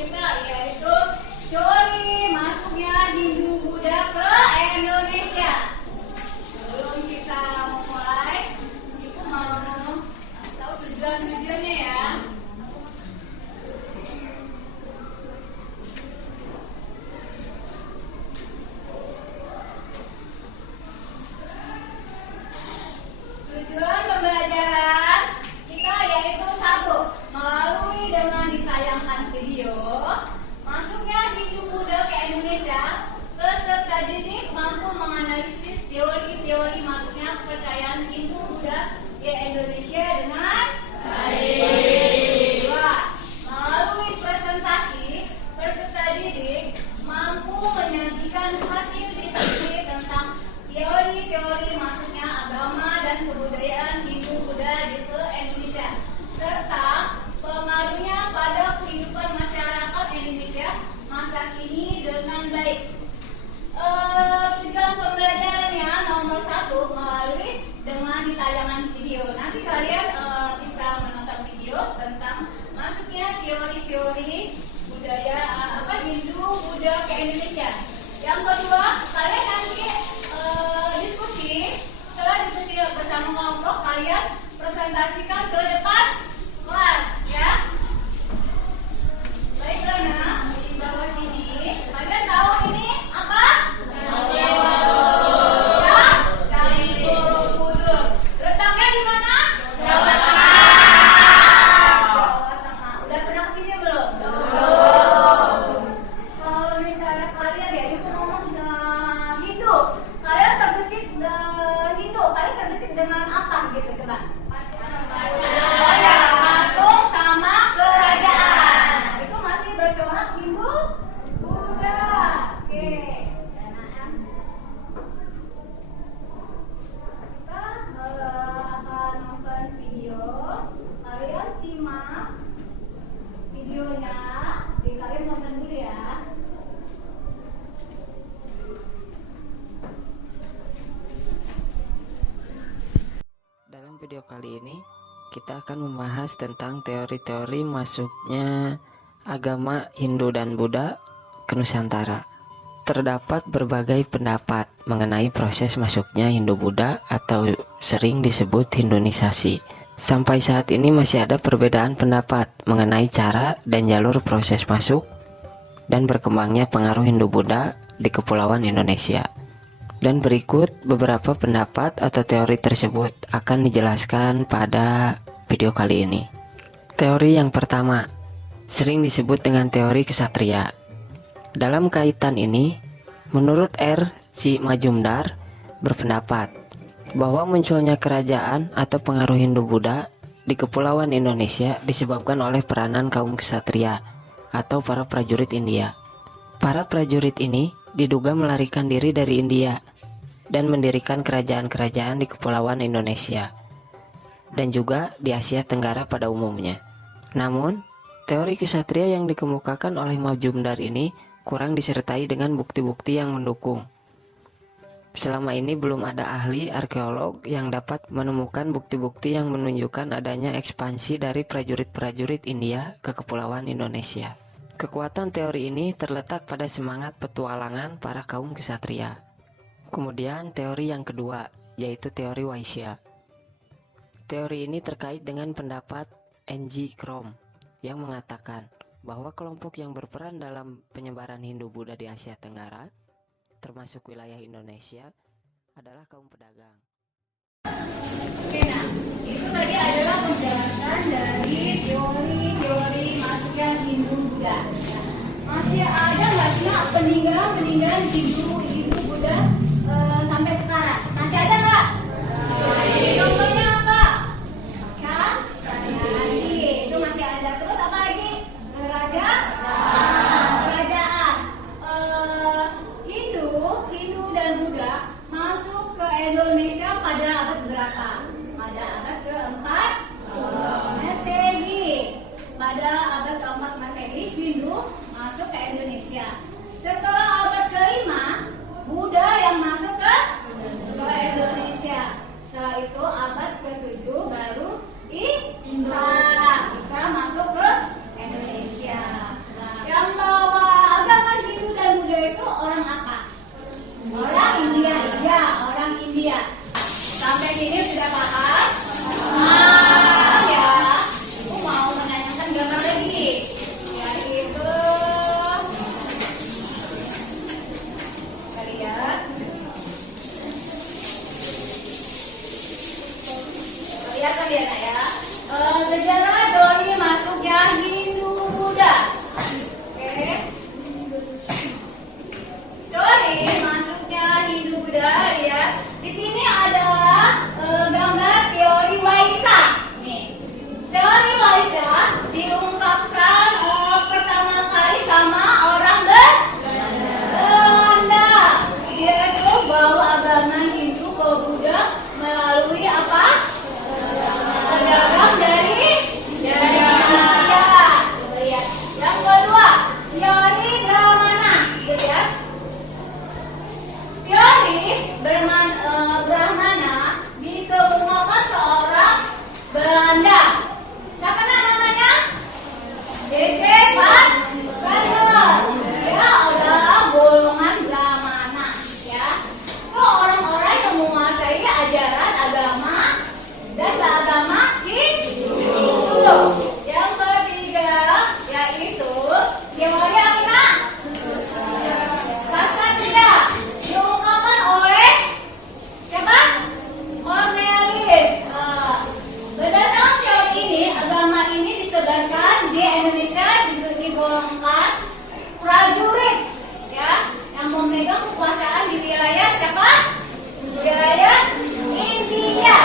kita yaitu teori masuknya Hindu Buddha ke Indonesia. Sebelum kita memulai, Ibu mau tahu tujuan-tujuannya ya. Tujuan pembelajaran kita yaitu satu, melalui dengan ditayangkan video masuknya Hindu Buddha ke Indonesia, peserta didik mampu menganalisis teori-teori masuknya kepercayaan Hindu Buddha ke Indonesia dengan baik. Dua, melalui presentasi, peserta didik mampu menyajikan hasil diskusi tentang teori-teori masuknya agama dan kebudayaan Hindu Buddha ke Indonesia serta pengaruhnya pada kehidupan masyarakat Indonesia masa kini dengan baik. Tujuan pembelajarannya nomor satu, melalui dengan ditayangan video. Nanti kalian bisa menonton video tentang masuknya teori-teori budaya Hindu Buddha ke Indonesia. Yang kedua, kalian nanti diskusi. Setelah diskusi bersama kelompok, kalian presentasikan ke depan kelas ya. Baik Rana, di bawah sini kalian tahu ini apa? Candi Borobudur. Letaknya di mana? Jawa Tengah. Jawa Tengah. Udah pernah kesini belum? Belum. Kalau misalnya kalian ya, Ibu ngomong Hindu, kalian terbesit Hindu, kalian terbesit dengan apa gitu coba? Oh ya, patung sama kerajaan. Nah, itu masih bercorak Hindu Buddha. Oke. Kita akan nonton video. Kalian simak videonya. Jadi kalian nonton dulu ya. Dalam video kali ini kita akan membahas tentang teori-teori masuknya agama Hindu dan Buddha ke Nusantara. Terdapat berbagai pendapat mengenai proses masuknya Hindu Buddha atau sering disebut Hinduisasi. Sampai saat ini masih ada perbedaan pendapat mengenai cara dan jalur proses masuk dan berkembangnya pengaruh Hindu Buddha di Kepulauan Indonesia. Dan berikut beberapa pendapat atau teori tersebut akan dijelaskan pada video kali ini. Teori yang pertama, sering disebut dengan teori kesatria. Dalam kaitan ini, menurut R. C. Majumdar berpendapat bahwa munculnya kerajaan atau pengaruh Hindu-Buddha di Kepulauan Indonesia disebabkan oleh peranan kaum kesatria atau para prajurit India. Para prajurit ini diduga melarikan diri dari India dan mendirikan kerajaan-kerajaan di Kepulauan Indonesia dan juga di Asia Tenggara pada umumnya. Namun, teori kesatria yang dikemukakan oleh Majumdar ini kurang disertai dengan bukti-bukti yang mendukung. Selama ini belum ada ahli arkeolog yang dapat menemukan bukti-bukti yang menunjukkan adanya ekspansi dari prajurit-prajurit India ke Kepulauan Indonesia. Kekuatan teori ini terletak pada semangat petualangan para kaum kesatria. Kemudian teori yang kedua, yaitu teori Waisya. Teori ini terkait dengan pendapat N.G. Krom yang mengatakan bahwa kelompok yang berperan dalam penyebaran Hindu-Buddha di Asia Tenggara, termasuk wilayah Indonesia, adalah kaum pedagang. Oke, nah itu tadi adalah penjelasan dari teori-teori masuknya Hindu Buddha. Masih ada nggak sih peninggalan Hindu Buddha sampai sekarang? Masih ada nggak? Contohnya apa? Candi itu masih ada. Terus apa lagi? Kerajaan. Hindu dan Buddha masuk ke Indonesia pada abad berapa? Pada abad keempat Masehi. Pada abad keempat Masehi, Hindu masuk ke Indonesia. Setelah abad kelima, digolongkan prajurit, ya, yang memegang kekuasaan di wilayah siapa? Wilayah India.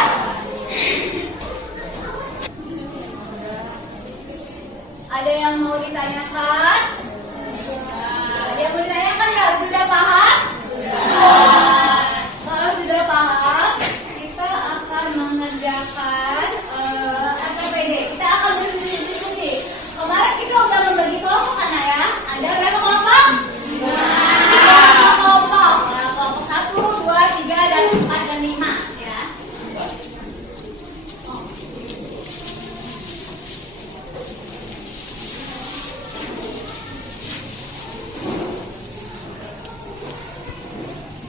Ada yang mau ditanyakan? Ada yang mau ditanyakan nggak? Sudah paham? Sudah. Kalau sudah paham, kita akan mengerjakan ATPD. Kita akan berdiskusi. Kemarin kita udah membagi kelompok kan ya? Ada berapa kelompok? Tiga kelompok. Nah, kelompok 1, 2, 3, dan 4, dan 5 ya.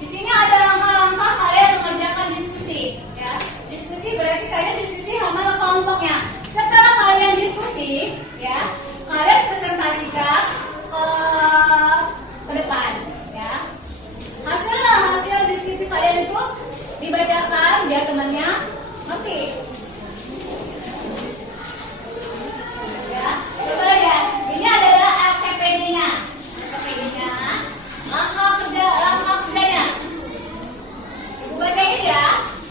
Di sini ada langkah-langkah kalian mengerjakan diskusi ya. Diskusi berarti kalian diskusi sama kelompoknya. Setelah kalian diskusi ya, kalian presentasikan ke depan ya. Hasil diskusi kalian itu dibacakan biar temannya ngerti. Ya, coba lihat. Ini adalah ATPD-nya. ATPD-nya. Langkah kerjanya. Ibu bacain ya.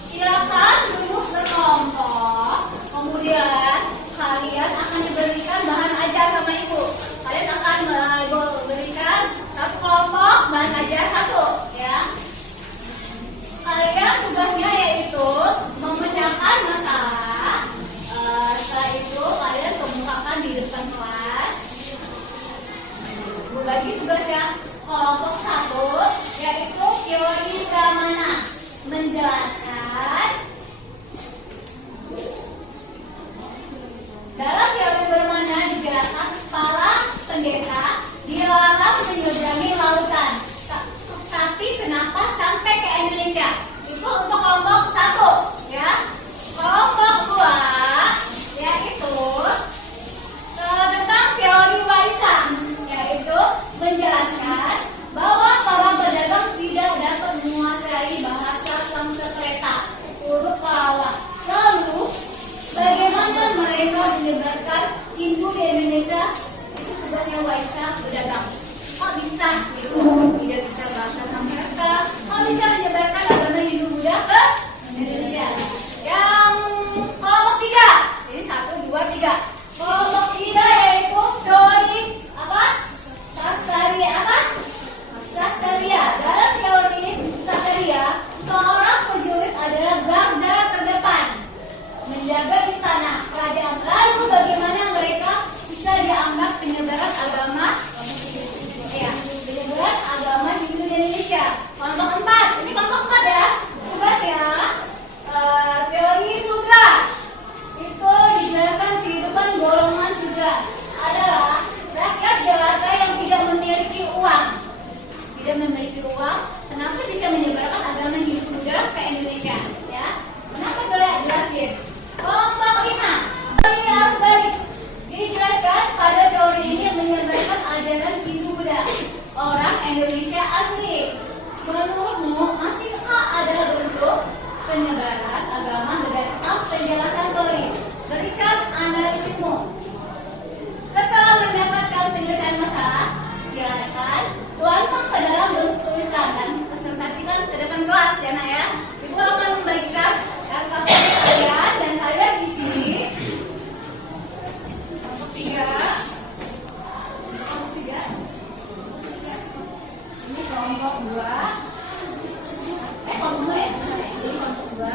Silakan duduk berkelompok. Kemudian kalian akan diberikan bahan ajar sama ibu. Kalian akan memberikan satu kelompok bahan ajar satu, ya. Kalian tugasnya yaitu memecahkan masalah. Setelah itu kalian kemukakan di depan kelas. Ibu bagi tugasnya kelompok 1 yaitu teori Pramana, menjelaskan dalam teori Pramana dijelaskan para pendeta dilarang menyeberangi lautan. Tapi kenapa sampai ke Indonesia? Itu untuk kelompok 1 ya. Kelompok 2 yaitu tentang teori Waisa, yaitu menjelaskan bahwa para pedagang tidak dapat menguasai bahasa Sanskerta, huruf Palava. Lalu bagaimana mereka menyebarkan Hindu di Indonesia? Itu tugasnya Waisa, pedagang. Kok bisa gitu? Tidak bisa bahasa Sanskerta, kok bisa menyebarkan agama Hindu Buddha ke Indonesia? Yang kelompok 3, ini 1, 2, 3. Kelompok 3 yaitu teori apa? Sastaria. Dalam teori Sastaria, seorang prajurit adalah garda terdepan menjaga istana kerajaan. Lalu bagaimana mereka bisa dianggap penyebaran agama? Ya, penyebaran agama di Indonesia. Kelompok 4, ini kelompok 4 ya. Tugas ya. Teori Sudra. Itu dijelaskan kehidupan golongan Sudra adalah rakyat jelata yang tidak memiliki uang. Tidak memiliki uang, kenapa bisa menyebarkan agama Hindu Buddha ke Indonesia? Ya, kenapa boleh jelasin? Kelompok 5, teori arus balik. Dijelaskan pada teori ini menyebarkan ajaran Hindu Buddha orang Indonesia asli. Menurutmu, masihkah ada bentuk penyebaran agama berdasarkan penjelasan teori? Berikan analisismu. Setelah mendapatkan penyelesaian masalah, silakan tuangkan ke dalam bentuk tulisan dan presentasikan ke depan kelas ya nak ya. Ibu akan membagikan RKPD kalian dan kalian isi kelompok 3. Ini kelompok 2. Kelompok 2 ya? Ini kelompok 2.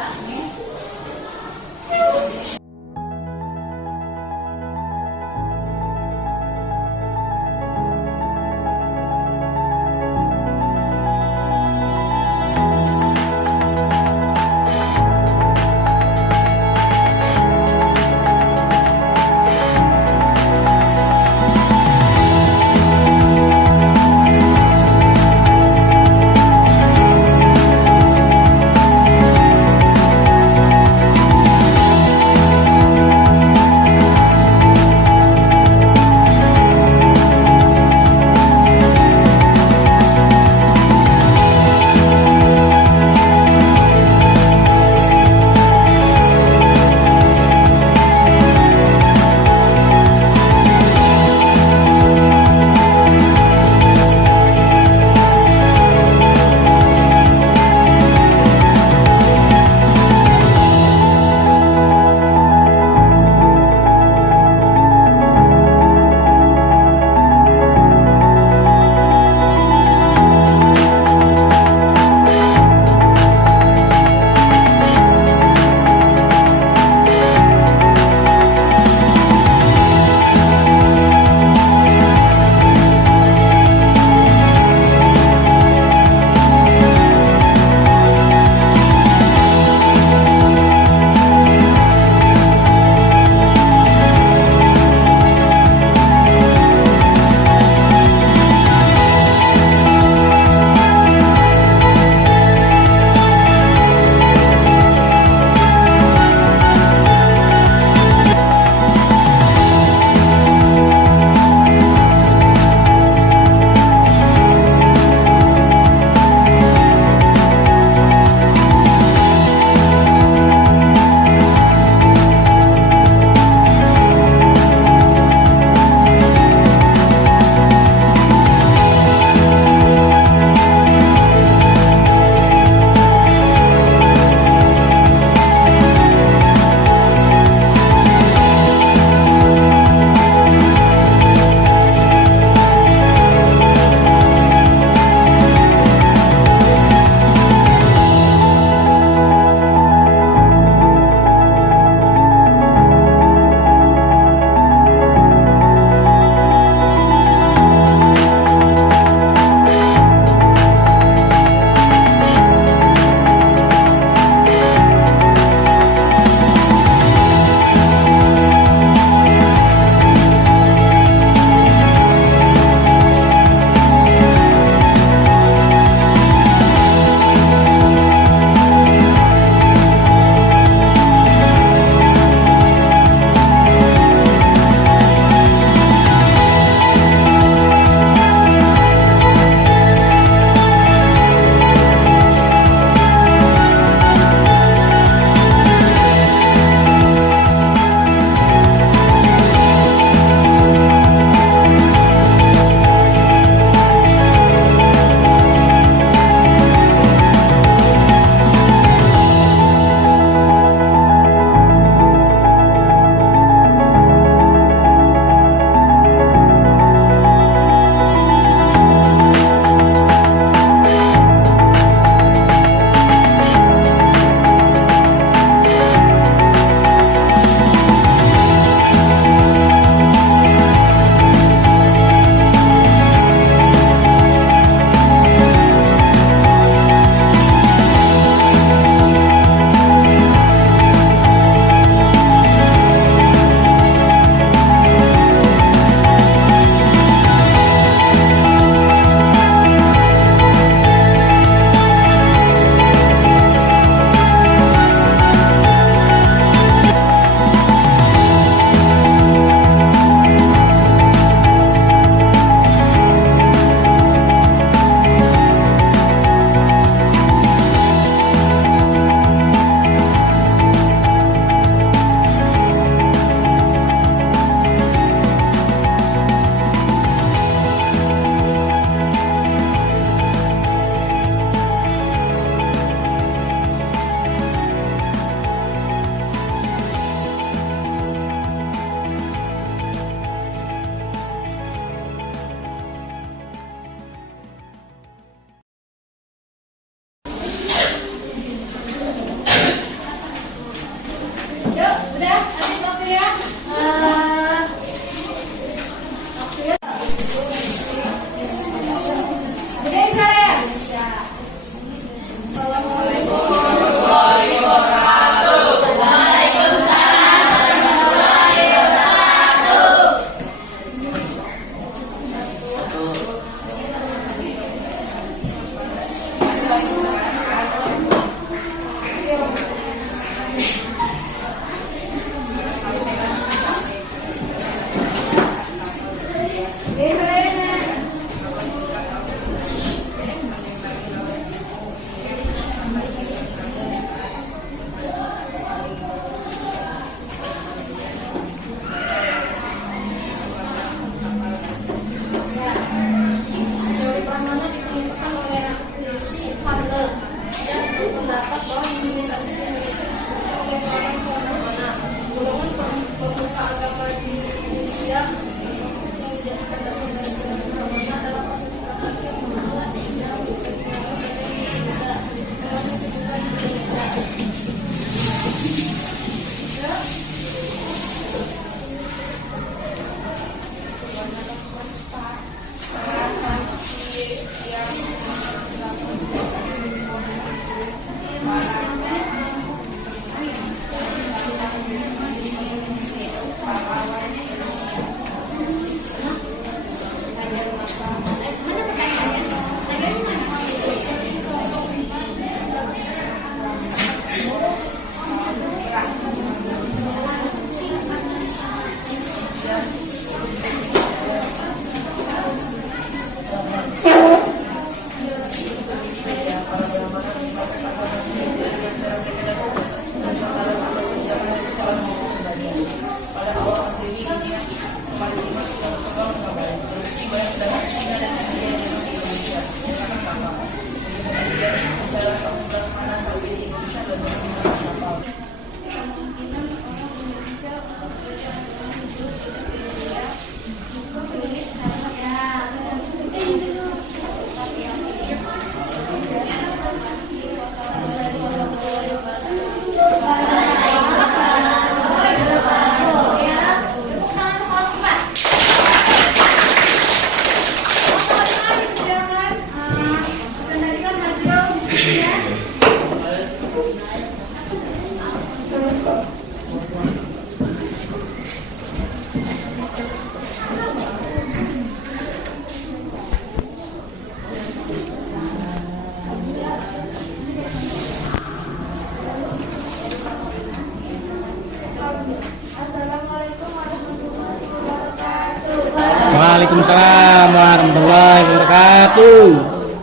Waalaikumsalam warahmatullahi wabarakatuh.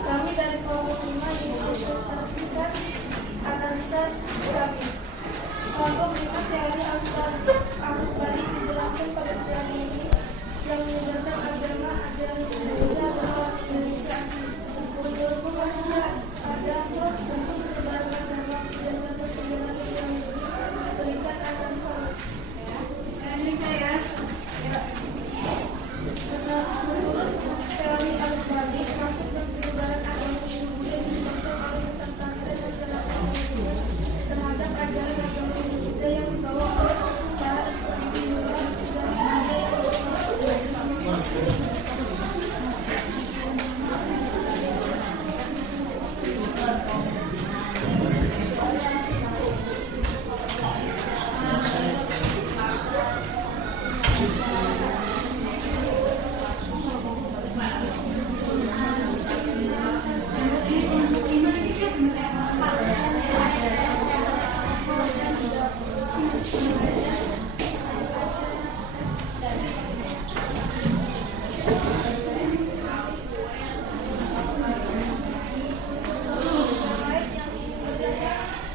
Kami dari kelompok 5 di Universitas Serikat analisa kami. Kelompok 5 teori arus balik dijelaskan pada bulan ini yang menyebarkan agama ajaran Buddha bahwa Indonesia asli. Menurutku pastinya ada bentuk persebaran agama dan berkesinambungan yang berikan analisa. Analisa ya. Menurut teori arus balik masuk dan penyebaran agama Hindu Buddha disebabkan oleh pertentangan masyarakat Indonesia terhadap ajaran agama Hindu Buddha yang dibawa oleh para Hindu dari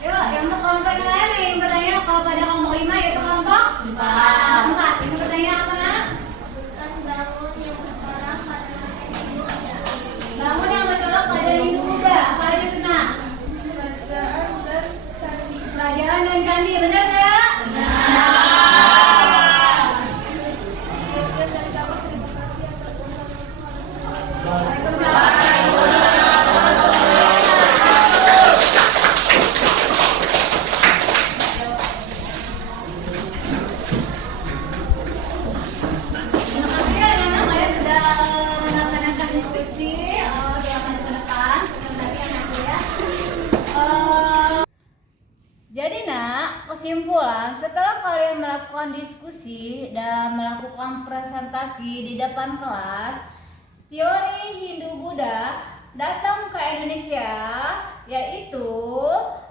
Yuk, yang untuk kelompok yang lain yang bertanya kepada kelompok 5 yaitu kelompok 4. Ini pertanyaan apa nak? Bangun yang bertolak pada Hindu Buddha. Apa aja itu nak? kerajaan dan candi. Pelajaran dan candi, benar nggak? Sekian dari kami, terima kasih. Assalamualaikum. Waalaikumsalam. Terima kasih ya anak-anak, kalian sudah melaksanakan diskusi di akan ke depan presentasi nanti ya. Jadi nak, kesimpulan setelah kalian melakukan diskusi dan melakukan presentasi di depan kelas, teori Hindu Buddha datang ke Indonesia, yaitu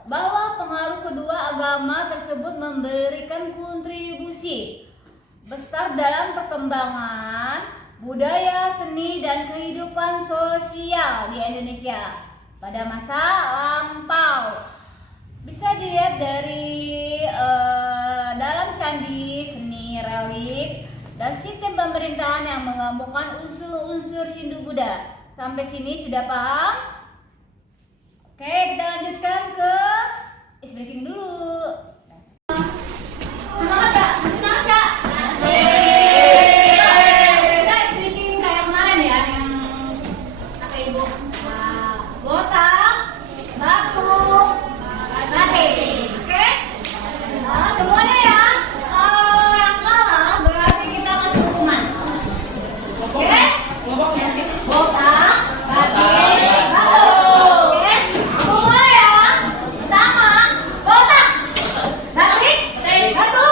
bahwa pengaruh kedua agama tersebut memberikan kontribusi besar dalam perkembangan budaya, seni, dan kehidupan sosial di Indonesia pada masa lampau. Bisa dilihat dari dalam candi, seni, relik, dan sistem pemerintahan yang menggabungkan unsur-unsur Hindu Buddha. Sampai sini sudah paham? Oke, kita lanjutkan ke ice breaking dulu. Semangat Kak? Masih semangat Kak? Masih. Kita ice breaking kayak kemarin ya, yang kata ibu. Nah, botak, batu, batik. Oke? Nah, semuanya ya. Kalau yang kalah berarti kita kasih hukuman. Oke? Botak, batik, batu. Oke? Aku mulai ya. Pertama, botak, batik, batu,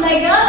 baiklah